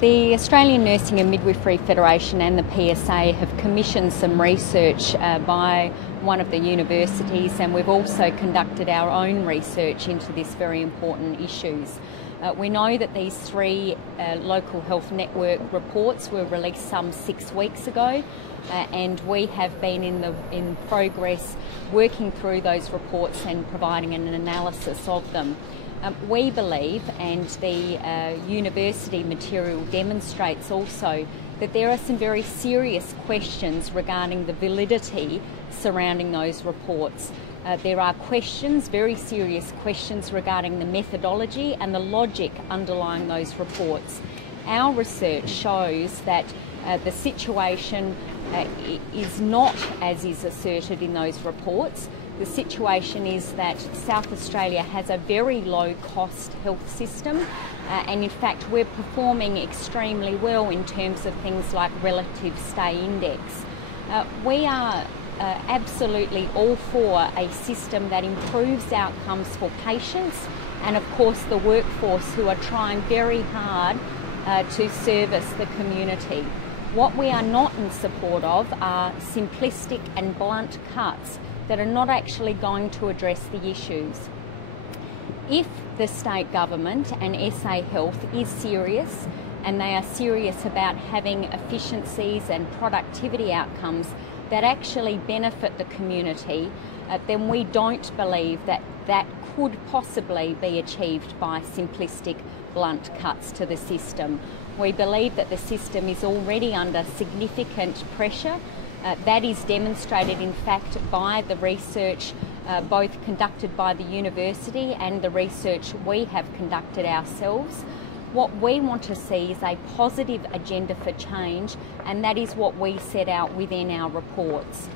The Australian Nursing and Midwifery Federation and the PSA have commissioned some research by one of the universities, and we've also conducted our own research into this very important issues. We know that these three local health network reports were released some 6 weeks ago, and we have been in progress working through those reports and providing an analysis of them. We believe, and the university material demonstrates also, that there are some very serious questions regarding the validity surrounding those reports. There are questions, very serious questions, regarding the methodology and the logic underlying those reports. Our research shows that the situation is not as is asserted in those reports. The situation is that South Australia has a very low-cost health system, and in fact we're performing extremely well in terms of things like relative stay index. We are absolutely all for a system that improves outcomes for patients and of course the workforce, who are trying very hard to service the community. What we are not in support of are simplistic and blunt cuts that are not actually going to address the issues. If the state government and SA Health is serious, and they are serious about having efficiencies and productivity outcomes that actually benefit the community, then we don't believe that that could possibly be achieved by simplistic, blunt cuts to the system. We believe that the system is already under significant pressure. That is demonstrated, in fact, by the research both conducted by the university and the research we have conducted ourselves. What we want to see is a positive agenda for change, and that is what we set out within our reports.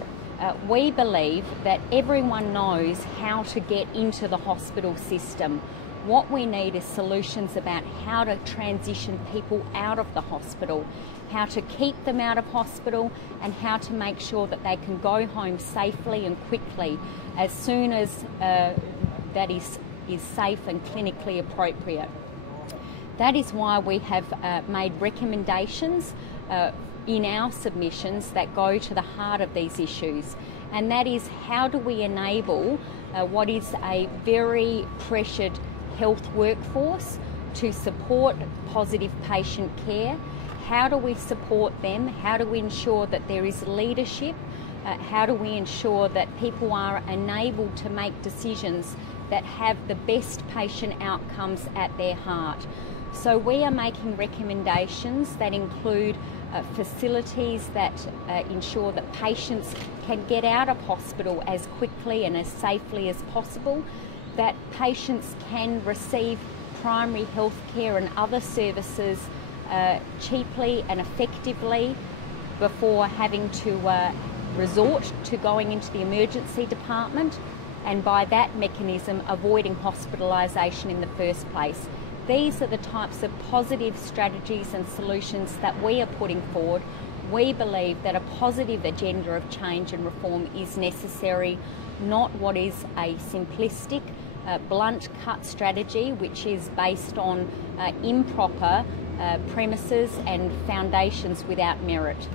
We believe that everyone knows how to get into the hospital system. What we need is solutions about how to transition people out of the hospital, how to keep them out of hospital, and how to make sure that they can go home safely and quickly as soon as that is safe and clinically appropriate. That is why we have made recommendations in our submissions that go to the heart of these issues, and that is, how do we enable what is a very pressured health workforce to support positive patient care? How do we support them? How do we ensure that there is leadership? How do we ensure that people are enabled to make decisions that have the best patient outcomes at their heart? So we are making recommendations that include facilities that ensure that patients can get out of hospital as quickly and as safely as possible, that patients can receive primary health care and other services cheaply and effectively before having to resort to going into the emergency department, and by that mechanism avoiding hospitalisation in the first place. These are the types of positive strategies and solutions that we are putting forward. We believe that a positive agenda of change and reform is necessary, not what is a simplistic, blunt cut strategy which is based on improper premises and foundations without merit.